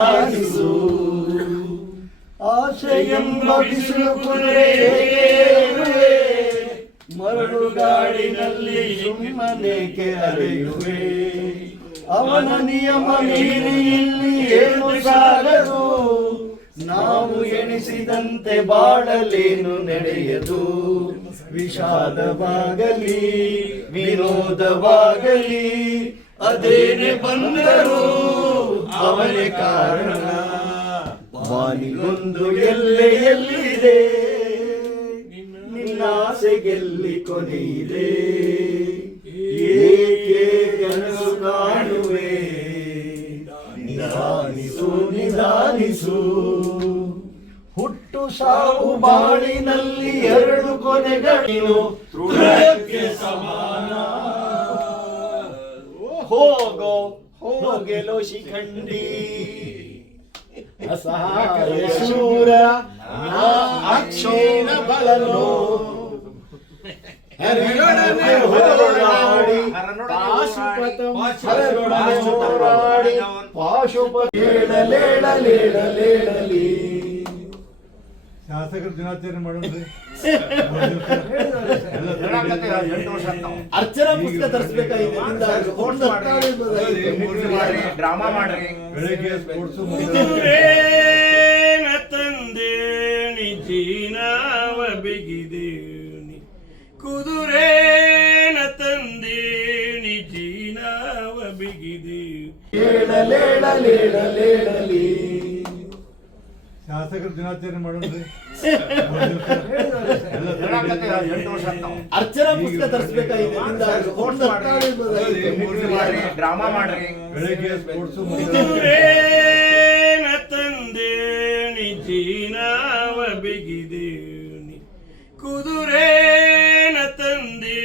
ಆಲಿಸು ಆಶೆಯೆಂಬ ಬಿಸಿಲು ಕುದುರೆಯೇ ಮರಳು ಗಾಡಿನಲ್ಲಿ ಸುಮ್ಮನೇಕೆ ಕೆರೆಯುವೆ ಅವನ ನಿಯಮ ಮೀರಿ ಇಲ್ಲಿ ಏನು ಸಾಗದು? ನಾವು ಎಣಿಸಿದಂತೆ ಬಾಡಲೇನು ನಡೆಯದು? ವಿಷಾದವಾಗಲಿ, ವಿನೋದವಾಗಲಿ, ಅದೇನೆ ಬಂದರು. ಅವನೇ ಕಾರಣ. ಬಾನಿಗೊಂದು ಎಲ್ಲೆ ಎಲ್ಲಿದೆ? ನಿನ್ನ ಆಸೆಗೆಲ್ಲಿ ಕೊನೆಯಿದೆ? ಏಕೆ ಕನಸು ಕಾಣುವೆ? ನಿಧಾನಿಸು ನಿಧಾನಿಸು. ಹುಟ್ಟು ಸಾವು ಬಾಳಿನಲ್ಲಿ ಎರಡು ಕೊನೆಗಳು ತೃಣಕ್ಕೆ ಸಮಾನ. ಹೋಗೋ ಹೋಗೆಲೋ ಶಿಖಂಡಿ ಅಸಹಾಯ ಶೂರ ಅಕ್ಷೀಣ ಬಲನು. ಹರಿಯೊಡನೆ ಹೋರಾಡಿ ಪಾಶುಪತಂ ಹರನೊಡನೆ ಹೋರಾಡಿ ಪಾಶುಪ ಲೇಳಲೇಳಲೇಳಲೇಳಲಿ ಶಾಸಕರ ದಿನಾಚರಣೆ ಮಾಡೋದ್ರಿ ಅರ್ಚನಾ ಪುಸ್ತಕ ತರಿಸ್ಬೇಕಾಗಿದೆ. ಡ್ರಾಮಾ ಮಾಡ್ರಿ. ಬೆಳಗ್ಗೆ ಸ್ಪೋರ್ಟ್ಸ್ ಕುದುರೇನ ತಂದೇಣಿ ಜೀನಾವ ಬಿಗಿದೇಣಿ ಕುದುರೇನ ತಂದೇಣಿ ಜೀನಾವ ಬಿಗಿದೇವು ಲೇಳಲೇಳಲೇಳಲೇಳಲಿ ಶಾಸಕರ ದಿನಾಚರಣೆ ಮಾಡೋದ್ರಿ ಎಂಟು ವರ್ಷ ಅಂತ ಅರ್ಚನಾ ಪುಸ್ತಕ ತರಿಸ್ಬೇಕಾಗಿದೆ. ಡ್ರಾಮಾ ಮಾಡ್ರಿ. ಬೆಳಗ್ಗೆ ಸ್ಪೋರ್ಟ್ಸ್ ಕುದುರೇನ ತಂದೇಣಿ ಜೀನಾವ ಬಿಗಿದೇಣಿ ಕುದುರೇನ ತಂದೆ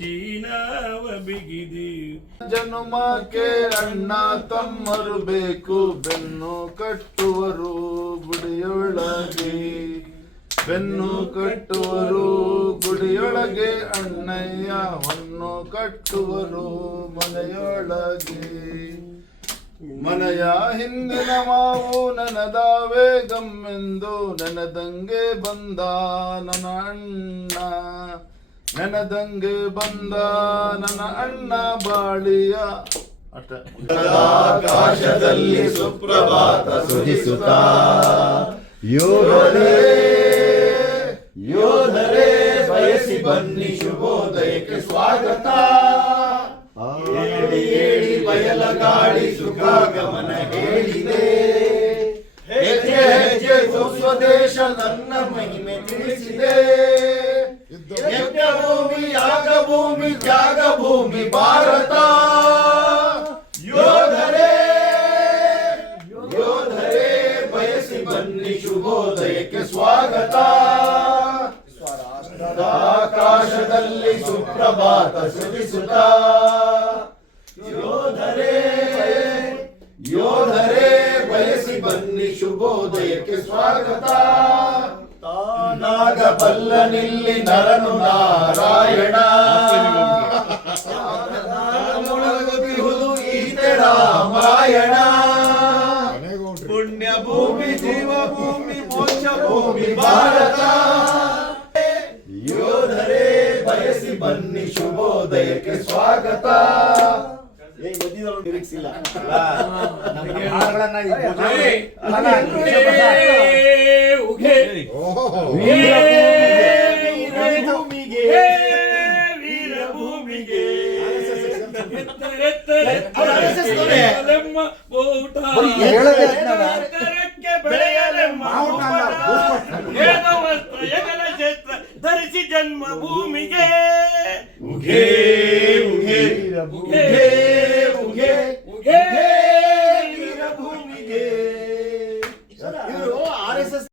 ಜೀನಾವ ಬಿಗಿದೇವು ಜನುಮಕ್ಕೆ ಅಣ್ಣ ತಮ್ಮರು ಬೇಕು ಬೆನ್ನು ಕಟ್ಟುವರು. ಬೆನ್ನು ಕಟ್ಟುವರು, ಗುಡಿಯೊಳಗೆ ಅಣ್ಣಯ್ಯ ಹೊನ್ನು ಕಟ್ಟುವರು, ಮನೆಯೊಳಗೆ. ಮನೆಯ ಹಿಂದಿನ ಮಾವು ನನದ ಗಮ್ಮೆಂದು ನೆನದಂಗೆ ಬಂದ ನನ್ನ ಅಣ್ಣ. ನೆನದಂಗೆ ಬಂದ ನನ್ನ ಅಣ್ಣ ಬಾಳಿಯ ಆಕಾಶದಲ್ಲಿ ಸುಪ್ರಭಾತ ಸುಧಿಸುತ್ತ ಯೋಧರೇ ಯೋಧರೇ, ಬಯಸಿ ಬನ್ನಿ ಶುಭೋದಯಕ್ಕೆ ಸ್ವಾಗತ. ಏಳಿ ಏಳಿ ಬಯಲ ಗಾಳಿ ಸುಖಾಗಮನ ಹೇಳಿದೆ. ಹೆಜ್ಜೆ ಹೆಜ್ಜೆ ಸ್ವದೇಶ ನನ್ನ ಮಹಿಮೆ ತಿಳಿಸಿದೆ. ಯಜ್ಞ ಭೂಮಿ ಯಾಗ ಭೂಮಿ ತ್ಯಾಗ ಭೂಮಿ ಭಾರತ. ಯೋಧರೇ ಯೋಧರೇ, ಬಯಸಿ ಬನ್ನಿ ಶುಭೋದಯಕ್ಕೆ ಸ್ವಾಗತ. ಆಕಾಶದಲ್ಲಿ ಸುಪ್ರಭಾತ ಸುರಿಸುತ್ತ ಯೋಧರೇ ಯೋಧರೇ ಬಯಸಿ ಬನ್ನಿ ಶುಭೋದಯಕ್ಕೆ ಸ್ವಾಗತ. ತಾನಾಗ ಬಲ್ಲನಿಲ್ಲಿ ನರನು ನಾರಾಯಣ. ಈತೆ ರಾಮಾಯಣ. ಪುಣ್ಯ ಭೂಮಿ ಜೀವ ಭೂಮಿ ಮೋಕ್ಷ ಭೂಮಿ ಭಾರತ. ಬನ್ನಿ ಶುಭೋದಯಕ್ಕೆ ಸ್ವಾಗತ. ಧರಿಸಿ ಜನ್ಮ ಭೂಮಿಗೆ. Hey, hey, hey,